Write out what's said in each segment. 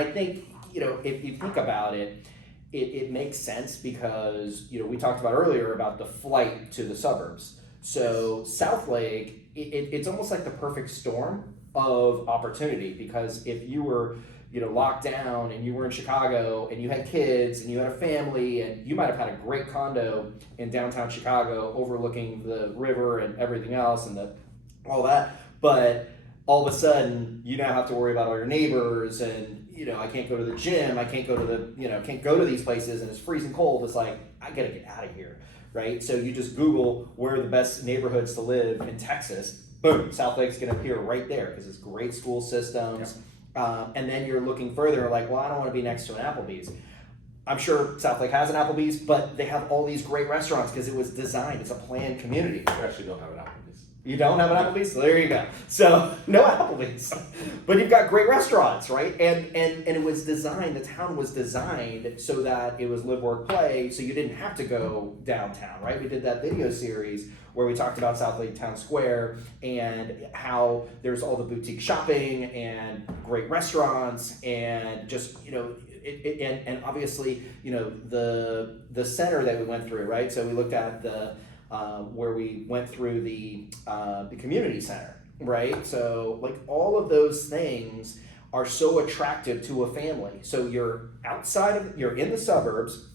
I think, if you think about it, it makes sense because, we talked about earlier about the flight to the suburbs. So Southlake, it's almost like the perfect storm of opportunity, because if you were, locked down and you were in Chicago and you had kids and you had a family and you might have had a great condo in downtown Chicago overlooking the river and everything else and all that, but all of a sudden you now have to worry about all your neighbors and I can't go to the gym, I can't go to can't go to these places, and it's freezing cold. It's like, I gotta get out of here, right? So you just Google where are the best neighborhoods to live in Texas. Boom, Southlake's gonna appear right there because it's great school systems. Yep. And then you're looking further, like, well, I don't want to be next to an Applebee's. I'm sure Southlake has an Applebee's, but they have all these great restaurants because it was designed. It's a planned community. We actually don't have an Applebee's. You don't have an Applebee's? So there you go. So no Applebee's. But you've got great restaurants, right? And it was designed, the town was designed so that it was live, work, play, so you didn't have to go downtown, right? We did that video series where we talked about Southlake Town Square and how there's all the boutique shopping and great restaurants and just, and obviously, the center that we went through, right? So we looked at where we went through the community center, right? So like all of those things are so attractive to a family. So you're you're in the suburbs,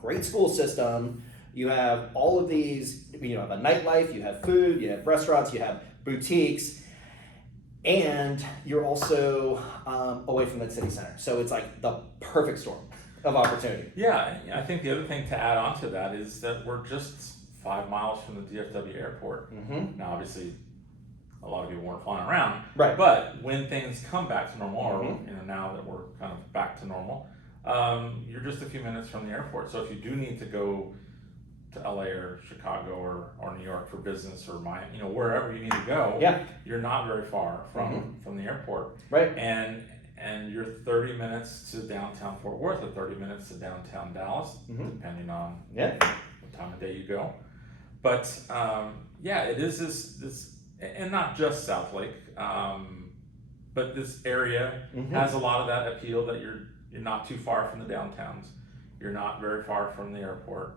great school system, you have all of these, you have a nightlife, you have food, you have restaurants, you have boutiques, and you're also away from that city center. So it's like the perfect storm of opportunity. Yeah, I think the other thing to add on to that is that we're just 5 miles from the DFW airport. Mm-hmm. Now, obviously, a lot of people weren't flying around. Right. But when things come back to normal, Mm-hmm. or now that we're kind of back to normal, you're just a few minutes from the airport. So if you do need to go to LA or Chicago or New York for business or wherever you need to go, yeah, you're not very far from Mm-hmm. from the airport. right. And you're 30 minutes to downtown Fort Worth or 30 minutes to downtown Dallas, Mm-hmm. depending on Yeah. what time of day you go. But it is this, and not just Southlake, but this area Mm-hmm. has a lot of that appeal that you're not too far from the downtowns, you're not very far from the airport.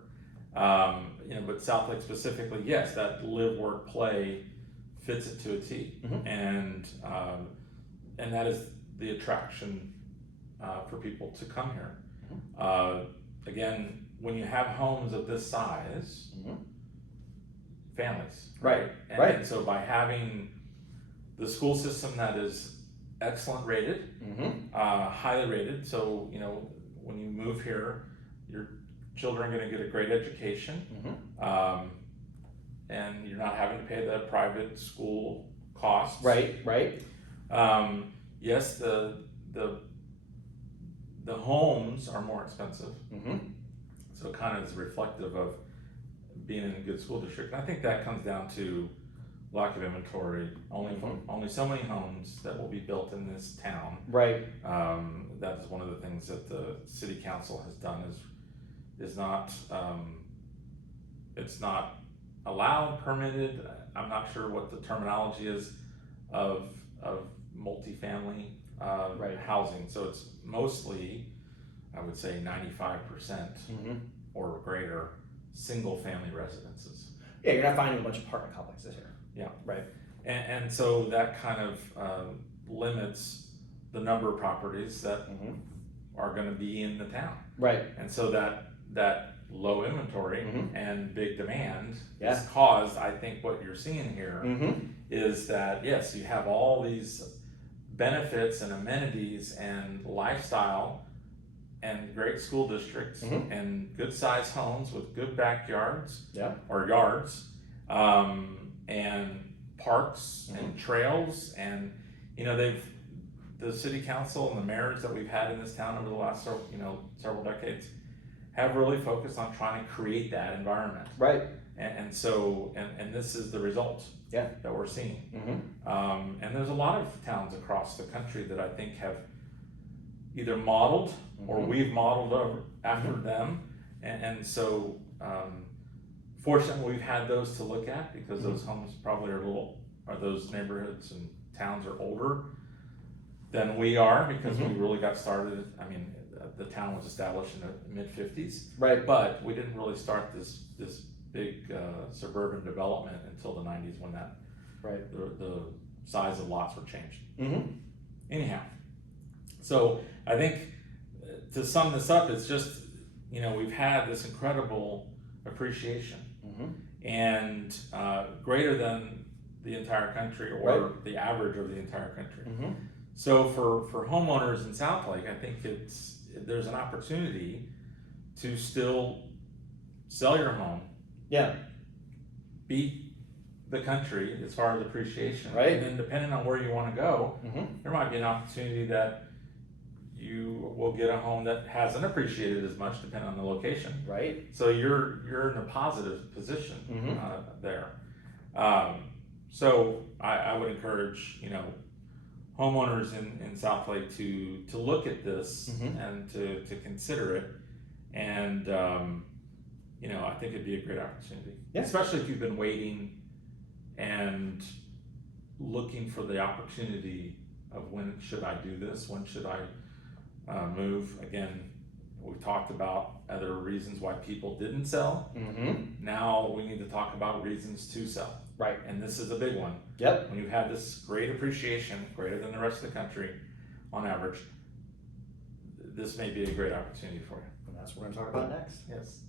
But Southlake specifically, yes, that live, work, play fits it to a T, Mm-hmm. and that is the attraction for people to come here. Mm-hmm. Again, when you have homes of this size, Mm-hmm. families, Right, And, right. and so by having the school system that is excellent rated, Mm-hmm. highly rated, so when you move here, your children are going to get a great education, Mm-hmm. and you're not having to pay the private school costs. Right, right. Yes, the homes are more expensive, Mm-hmm. so it kind of is reflective of being in a good school district. And I think that comes down to lack of inventory. Only so many homes that will be built in this town. Right. That is one of the things that the city council has done is not it's not allowed, permitted. I'm not sure what the terminology is of multifamily Right. housing. So it's mostly, I would say 95% Mm-hmm. or greater single family residences. Yeah, you're not finding a bunch of apartment complexes here. Yeah. Right. And so that kind of limits the number of properties that Mm-hmm. are going to be in the town. Right. And so that low inventory Mhm. and big demand Yeah. has caused, I think what you're seeing here Mm-hmm. is that, yes, you have all these benefits and amenities and lifestyle and great school districts Mhm. and good sized homes with good backyards Yeah. or yards, and parks and trails, and the city council and the mayors that we've had in this town over the last several decades have really focused on trying to create that environment, Right. and so this is the result Yeah. that we're seeing. Mm-hmm. And there's a lot of towns across the country that I think have either modeled or Mhm. we've modeled after them, and so fortunately we've had those to look at because those homes probably are those neighborhoods and towns are older. than we are, because we really got started, I mean, the town was established in the mid-50s. Right. But we didn't really start this big suburban development until the 90s, when that the size of lots were changed. Anyhow, so I think to sum this up, it's just, you know, we've had this incredible appreciation, and greater than the entire country, or the average of the entire country. So for homeowners in Southlake, I think there's an opportunity to still sell your home, beat the country as far as appreciation, and then depending on where you want to go, there might be an opportunity that you will get a home that hasn't appreciated as much, depending on the location. So you're in a positive position there. So I would encourage, you know, homeowners in Southlake to look at this and to consider it, and you know, I think it'd be a great opportunity, especially if you've been waiting and looking for the opportunity of, when should I do this? When should I move? Again, we talked about other reasons why people didn't sell. Now we need to talk about reasons to sell. And this is a big one. When you've had this great appreciation, greater than the rest of the country on average, this may be a great opportunity for you. And that's what we're going to talk about next. Yes.